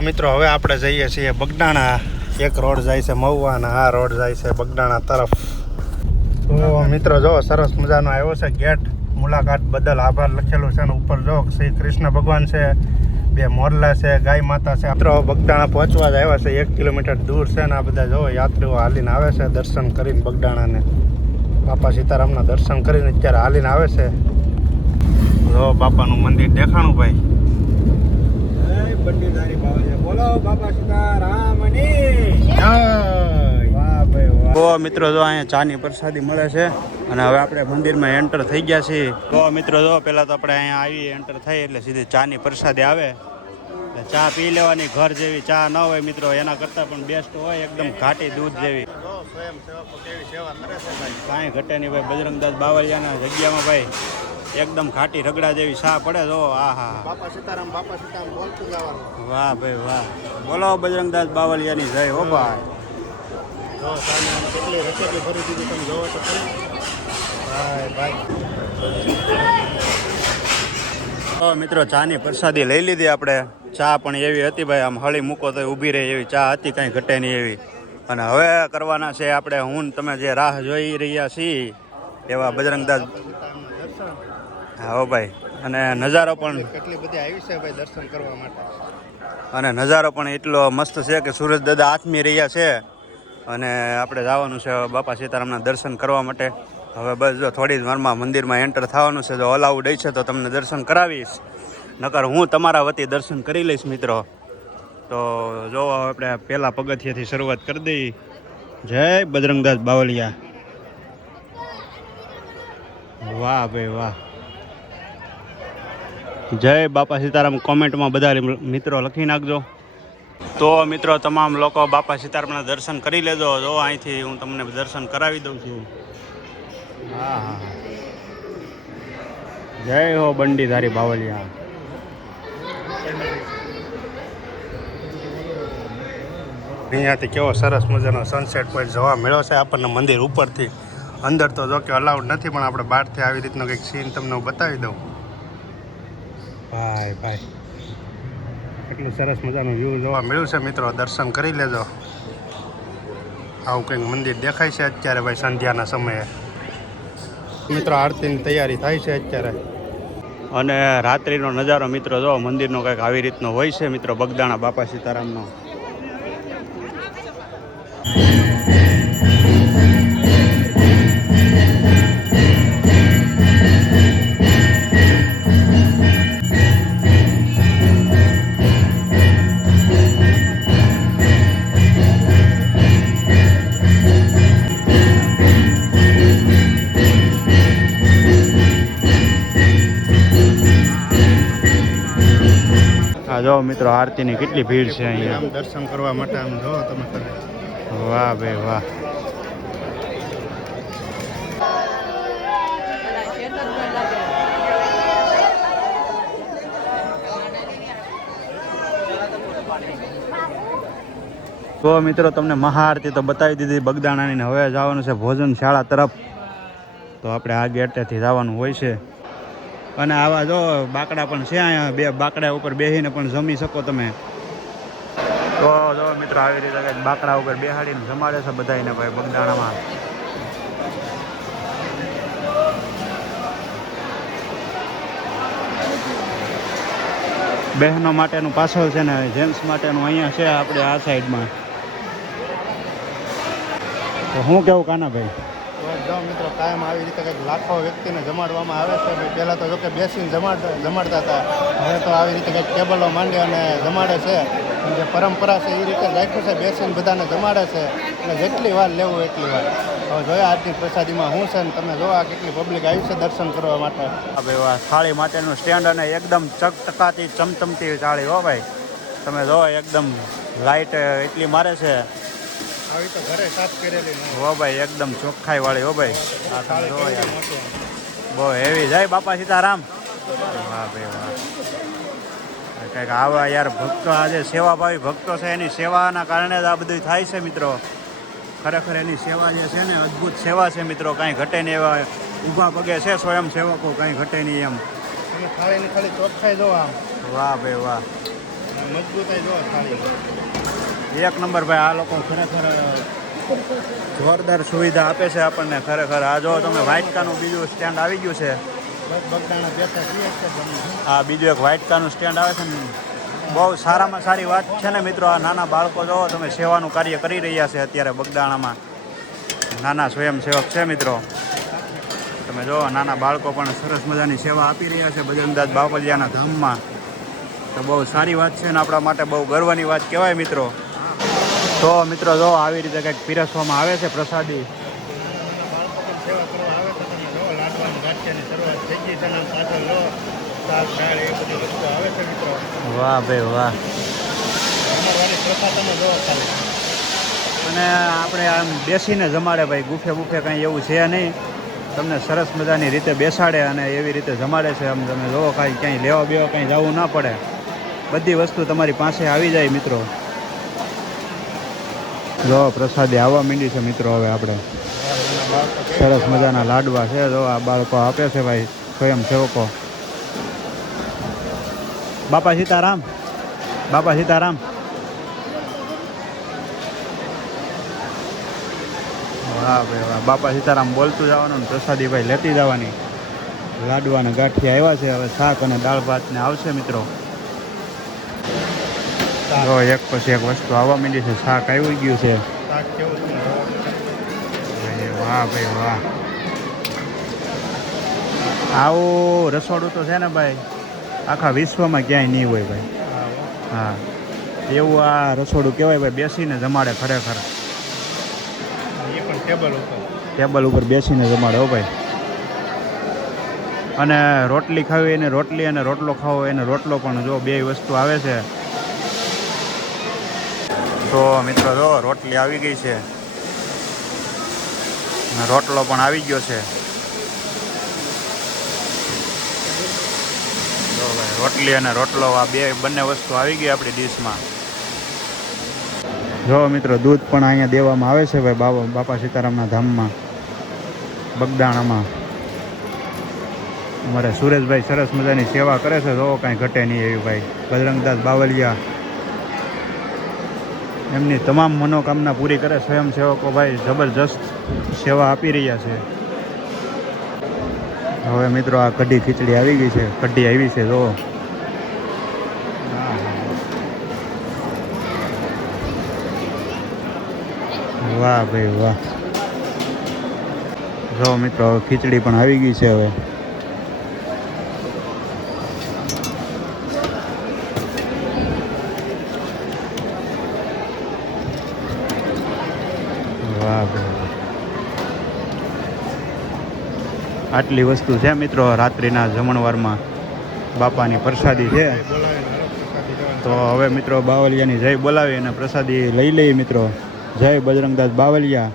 મિત્રો, હવે આપણે જઈએ છીએ બગડાણા એક રોડ જાય છે મહુવા અને આ રોડ જાય છે બગડાણા તરફ. તો મિત્રો, જો સરસ મજાનો આવ્યો છે ગેટ. મુલાકાત બદલ આભાર લખેલું છે અને ઉપર જો શ્રી કૃષ્ણ ભગવાન છે, બે મોરલા છે, ગાય માતા છે. મિત્રો બગડાણા પહોંચવા જ આવ્યા છે, એક કિલોમીટર દૂર છે ને આ બધા જો યાત્રીઓ હાલીને આવે છે દર્શન કરીને બગડાણાને બાપા સીતારામના દર્શન કરીને અત્યારે હાલીને આવે છે. જો બાપાનું મંદિર દેખાણું ભાઈ. બોલો બાપા સીતારામની. વાહ ભાઈ વાહ. તો મિત્રો જો અહીંયા ચાની પ્રસાદી મળે છે અને હવે આપણે મંદિરમાં એન્ટર થઈ ગયા છીએ. તો મિત્રો જો પહેલાં તો આપણે અહીંયા આવી એન્ટર થઈ એટલે સીધી ચાની પ્રસાદી આવે. એટલે ચા પી લેવાની ઘર જેવી ચા ન હોય મિત્રો એના કરતાં પણ બેસ્ટ હોય એકદમ ઘાટી દૂધ જેવી. કાંઈ ઘટે નહીં ભાઈ બજરંગદાસ બાવળિયાના જગ્યામાં ભાઈ. એકદમ ખાટી રગડા જેવી ચા પડે જો આ હા બાપા સીતારામ બાપા સીતારામ બોલતું જવાનું. વાહ ભાઈ વાહ. બોલો બજરંગદાસ બાવલિયાની જય હો ભાઈ. જો સામે કેટલી રસોઈ ભરી દીધી તમે જોવો તો ભાઈ ભાઈ. તો મિત્રો ચાની પ્રસાદી લઈ લીધી આપણે. ચા પણ એવી હતી ભાઈ આમ હળી મૂકો તો ઊભી રહે એવી. ચા હતી કાંઈ ઘટે નહીં એવી. અને હવે કરવાના છે આપણે હું તમે જે રાહ જોઈ રહ્યા છીએ એવા બજરંગદાસ હા ભાઈ. અને નજારો પણ કેટલી બધી આવી છે ભાઈ દર્શન કરવા માટે? અને નજારો પણ એટલો મસ્ત છે કે સૂરજ દાદા આથમી રહ્યા છે. અને આપણે જવાનું છે બાપા સીતારામના દર્શન કરવા માટે. હવે બસ જો થોડી જ વારમાં મંદિરમાં એન્ટર થવાનું છે જો અલાઉડ છે તો તમને દર્શન કરાવીશ. નકર હું તમારા વતી દર્શન કરી લઈશ મિત્રો. તો જો આપણે પહેલાં પગથિયાથી શરૂઆત કરી દઈ. જય બજરંગદાસ બાવલિયા વાહ ભાઈ વાહ. જય બાપા સીતારામ કોમેન્ટમાં બધા મિત્રો લખી નાખજો. તો મિત્રો, તમામ લોકો બાપા સીતારામના દર્શન કરી લેજો. જો અહીંથી હું તમને દર્શન કરાવી દઉં છું. હા હા. જય હો બંડીધારી બાવલિયા અહીંયાથી કેવો સરસ મજાનો સનસેટ પોઈન્ટ જોવા મળ્યો છે. આપણને મંદિર ઉપરથી. અંદર તો જો કે અલાઉડ નથી, પણ આપણે બહારથી આવી રીતનો કંઈક સીન તમને હું બતાવી દઉં. ભાઈ ભાઈ. એટલું સરસ મજાનું વ્યૂ જોવા મળ્યું છે મિત્રો. દર્શન કરી લેજો. આવું કંઈક મંદિર દેખાય છે અત્યારે ભાઈ સંધ્યાના સમયે. મિત્રો, આરતીની તૈયારી થાય છે અત્યારે. અને રાત્રિનો નજારો મિત્રો જો મંદિરનો કંઈક આવી રીતનો હોય છે મિત્રો, બગદાણા બાપા સીતારામનો. જો મિત્રો આરતીની કેટલી ભીડ છે અહીંયા. દર્શન કરવા માટે આમ જો તમે વાહ ભાઈ વાહ. તો મિત્રો તમને મહાઆરતી તો બતાવી દીધી બગદાણાની ને હવે જવાનું છે ભોજન શાળા તરફ. તો આપણે આ ગેટેથી જવાનું હોય છે. અને આવા જો બાકડા પણ છે અહીંયા બે બાકડા ઉપર બેસીને પણ જમી શકો તમે. તો જો મિત્રો આવી રીતે બાકડા ઉપર બેહાડીને જમાડે છે બધાને ભાઈ બગદાણામાં. બહેનો માટેનું પાછળ છે ને જેન્ટ્સ માટેનું અહીંયા છે આપણે આ સાઈડમાં. તો હું કેવું કાનાભાઈ જો મિત્રો, કાયમ આવી રીતે કંઈક લાખો વ્યક્તિને જમાડવામાં આવે છે. પહેલાં તો જોકે બેસીને જમાડતા જમાડતા હતા. હવે તો આવી રીતે કંઈક ટેબલો માંડે અને જમાડે છે. જે પરંપરા છે એ રીતે રાખ્યું છે, બેસીને બધાને જમાડે છે. અને જેટલી વાર લેવું એટલી વાર. હવે જોયા આજની પ્રસાદીમાં શું છે ને તમે જોવા કેટલી પબ્લિક આવી છે દર્શન કરવા માટે. હવે ભાઈ થાળી માટેનું સ્ટેન્ડ અને એકદમ ચકચકાતી, ચમચમતી થાળી હો ભાઈ. તમે જો એકદમ લાઇટ એટલી મારે છે. આવી તો ઘરે સાફ કરેલી હો ભાઈ એકદમ ચોખ્ખાઈ વાળી હો ભાઈ. આ તમે. બહુ હેવી જાય બાપા સીતારામ. વાહ ભાઈ વાહ. કંઈક આવા યાર ભક્તો આજે સેવાભાવી ભક્તો છે એની સેવાના કારણે જ આ બધું થાય છે મિત્રો. ખરેખર એની સેવા જે છે ને અદ્ભુત સેવા છે મિત્રો. કાંઈ ઘટે નહીં એવા ઊભા પગે છે સ્વયં સેવકો કાંઈ ઘટે નહીં એમ. થાળીની ખાલી ચોખ્ખાઈ જો આમ. વાહ ભાઈ વાહ. મજબૂતાઈ જો થાળી. એક નંબર ભાઈ આ લોકો ખરેખર જોરદાર સુવિધા આપે છે આપણને ખરેખર. આ જો તમે વાઇટકાનું બીજું સ્ટેન્ડ આવી ગયું છે. આ બીજું એક વાઇટકાનું સ્ટેન્ડ આવે છે ને બહુ સારામાં સારી વાત છે ને મિત્રો. આ નાના બાળકો જો તમે સેવાનું કાર્ય કરી રહ્યા છે અત્યારે બગદાણામાં. નાના સ્વયંસેવક છે મિત્રો. તમે જો નાના બાળકો પણ સરસ મજાની સેવા આપી રહ્યા છે ભજનદાસ બાપલિયાના ધામમાં. તો બહુ સારી વાત છે ને આપણા માટે બહુ ગર્વની વાત કહેવાય મિત્રો. તો મિત્રો જો આવી રીતે કંઈક પીરસવામાં આવે છે પ્રસાદી. વાહ ભાઈ વાહ. અને આપણે આમ બેસીને જમાડે ભાઈ, ગુફે ગુફે કંઈ એવું છે નહીં. તમને સરસ મજાની રીતે બેસાડે અને એવી રીતે જમાડે છે આમ તમે જોવો કાંઈ ક્યાંય લેવા બેવા કંઈ જવું ના પડે. બધી વસ્તુ તમારી પાસે આવી જાય મિત્રો. જો, પ્રસાદી આવવા માંડી છે મિત્રો હવે આપણે. સરસ મજાના લાડવા છે. જો, આ બાળકો આપે છે ભાઈ, સ્વયંસેવકો. બાપા સીતારામ બાપા સીતારામ. વાહ ભાઈ વાહ, બાપા સીતારામ બોલતું જવાનું ને પ્રસાદી ભાઈ લેતી જવાની. લાડવાના ગાંઠિયા આવ્યા છે, હવે શાક અને દાળ ભાત ને આવશે મિત્રો. જો એક પછી એક વસ્તુ આવવા માંડી છે. શાક આવી ગયું છે. વાહ ભાઈ વાહ. આવું રસોડું તો છે ને ભાઈ. આખા વિશ્વમાં ક્યાંય નહીં હોય ભાઈ. હા, એવું આ રસોડું કહેવાય ભાઈ બેસીને જમાડે ખરેખર. ટેબલ ઉપર. ટેબલ ઉપર બેસીને જમાડે હો ભાઈ. અને રોટલી ખાવી એને રોટલી અને રોટલો ખાવો એને રોટલો પણ જો બે વસ્તુ આવે છે. તો મિત્રો જો રોટલી આવી ગઈ છે. રોટલો પણ આવી ગયો છે. જો ભાઈ, રોટલી અને રોટલો આ બે બંને વસ્તુ આવી ગઈ આપણી ડીશમાં. જો મિત્રો, દૂધ પણ અહીંયા દેવામાં આવે છે ભાઈ, બાબા, બાપા સીતારામના ધામમાં, બગદાણામાં. અમારે સુરેશભાઈ સરસ મજાની સેવા કરે છે જો કાંઈ ઘટે નહીં એવી ભાઈ. બજરંગદાસ બાવલિયા. એમની તમામ મનોકામના પૂરી કરે સ્વયંસેવકો ભાઈ જબરજસ્ત સેવા આપી રહ્યા છે. હવે મિત્રો આ કઢી ખીચડી આવી ગઈ છે. કઢી આવી છે જો વાહ ભાઈ વાહ. જો મિત્રો ખીચડી પણ આવી ગઈ છે હવે. આટલી વસ્તુ છે મિત્રો રાત્રિના જમણવારમાં બાપાની પ્રસાદી છે. તો હવે મિત્રો બાવલિયાની જય બોલાવી અને પ્રસાદી લઈ લઈએ મિત્રો. જય બજરંગદાસ બાવલિયા.